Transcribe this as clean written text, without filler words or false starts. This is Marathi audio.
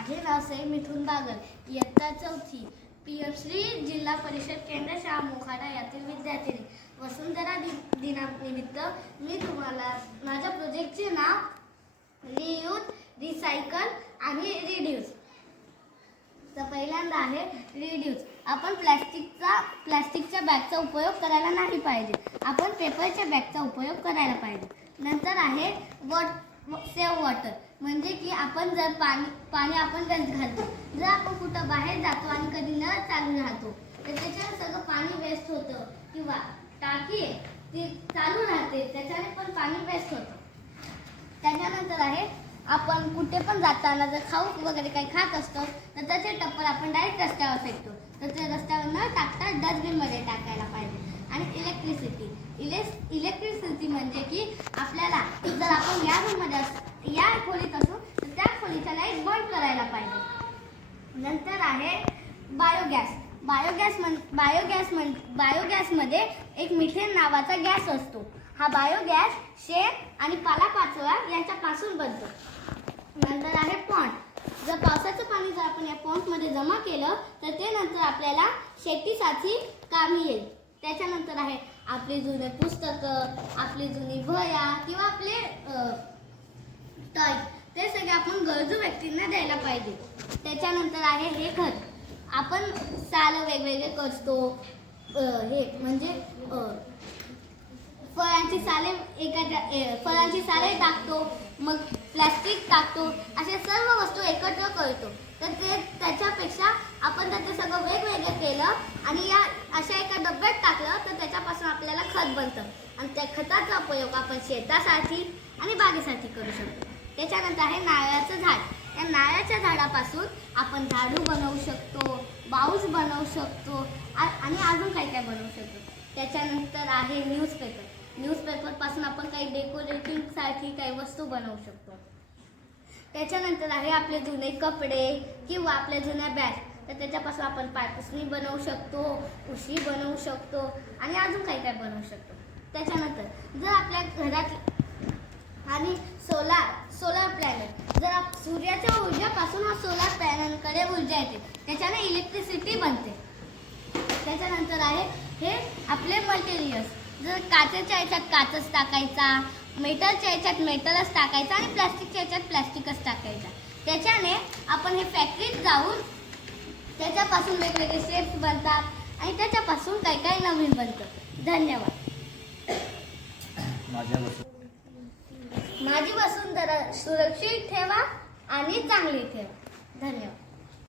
माझे नाव सई मिथुन बागल, इयत्ता चौथी, पीएम श्री जिल्हा परिषद केंद्र शाळा मोखाडा यातील विद्यार्थिनी. वसुंधरा दिनानिमित्त मी तुम्हाला माझ्या प्रोजेक्टचे नाव रियूज, रिसायकल आणि रिड्यूस. तर पहिल्यांदा आहे रिड्यूस. आपण प्लॅस्टिकच्या बॅगचा उपयोग करायला नाही पाहिजे. आपण पेपरच्या बॅगचा उपयोग करायला पाहिजे. नंतर आहे सेव्ह वॉटर, म्हणजे की आपण जर पाणी आपण वेस्ट घालतो. जर आपण कुठं बाहेर जातो आणि कधी नळ चालू राहतो तर त्याच्याने सगळं पाणी वेस्ट होतं, किंवा टाकी ती चालू राहते त्याच्याने पण पाणी वेस्ट होतं. त्याच्यानंतर आहे आपण कुठे पण जाताना जर खाऊ वगैरे काही खात असतो तर त्याचे टप्पर आपण डायरेक्ट रस्त्यावर फेकतो, तर ते रस्त्यावर न टाकता डस्टबिनमध्ये टाकायला पाहिजे. आणि इलेक्ट्रिसिटी म्हणजे की आपल्याला जर आपण या रूममध्ये या खोलीत असू तर त्या खोलीचा लाईट बंद करायला पाहिजे. नंतर आहे बायोगॅस. बायोगॅसमध्ये एक मिथेन नावाचा गॅस असतो. हा बायोगॅस शेण आणि पालापाचोळा यांच्यापासून बनतो. नंतर आहे पॉन्ड. जर पावसाचं पाणी जर आपण या पॉन्डमध्ये जमा केलं तर ते नंतर आपल्याला शेतीसाठी कामी येईल. त्याच्यानंतर आहे आपली जुने पुस्तकं, आपली जुनी वह्या किंवा आपले टॉय, ते सगळे आपण गरजू व्यक्तींना द्यायला पाहिजे. त्याच्यानंतर आहे हे खत. आपण साल वेगवेगळे करतो, हे म्हणजे फळांची साले टाकतो, मग प्लास्टिक टाकतो, अशा सर्व वस्तू एकत्र करतो. तर त्याच्यापेक्षा आपण त्याचं सगळं वेगवेगळं केलं आणि या अशा एका डब्यात टाकलं तर त्याच्यापासून आपल्याला खत बनतं. आणि त्या खताचा उपयोग आपण शेतासाठी आणि बागेसाठी करू शकतो. त्याच्यानंतर आहे नारळाचं झाड. या नारळाच्या झाडापासून आपण झाडू बनवू शकतो, बाउल्स बनवू शकतो आणि अजून काय काय बनवू शकतो. त्याच्यानंतर आहे न्यूजपेपरपासून आपण काही डेकोरेटिंगसाठी काही वस्तू बनवू शकतो. त्याच्यानंतर आहे आपले जुने कपडे किंवा आपल्या जुन्या बॅग, तर त्याच्यापासून आपण पायपुसणी बनवू शकतो, उशी बनवू शकतो आणि अजून काही काय बनवू शकतो. त्याच्यानंतर जर आपल्या घरात आणि सोलार पॅनल, जर सूर्याच्या ऊर्जेपासून हा सोलार पॅनलकडे ऊर्जा येते, त्याच्याने इलेक्ट्रिसिटी बनते. त्याच्यानंतर आहे हे आपले मटेरियल्स. जर काचेच्या ह्याच्यात काचच टाकायचा, मेटलच्या ह्याच्यात मेटलच टाकायचा आणि प्लॅस्टिकच्या ह्याच्यात प्लॅस्टिकच टाकायचा. त्याच्याने आपण हे फॅक्टरीत जाऊन त्याच्यापासून वेगवेगळे शेप्स बनतात आणि त्याच्यापासून काही काही नवीन बनतं. धन्यवाद. माझी वसुंधरा सुरक्षित ठेवा आणि चांगली ठेवा. धन्यवाद.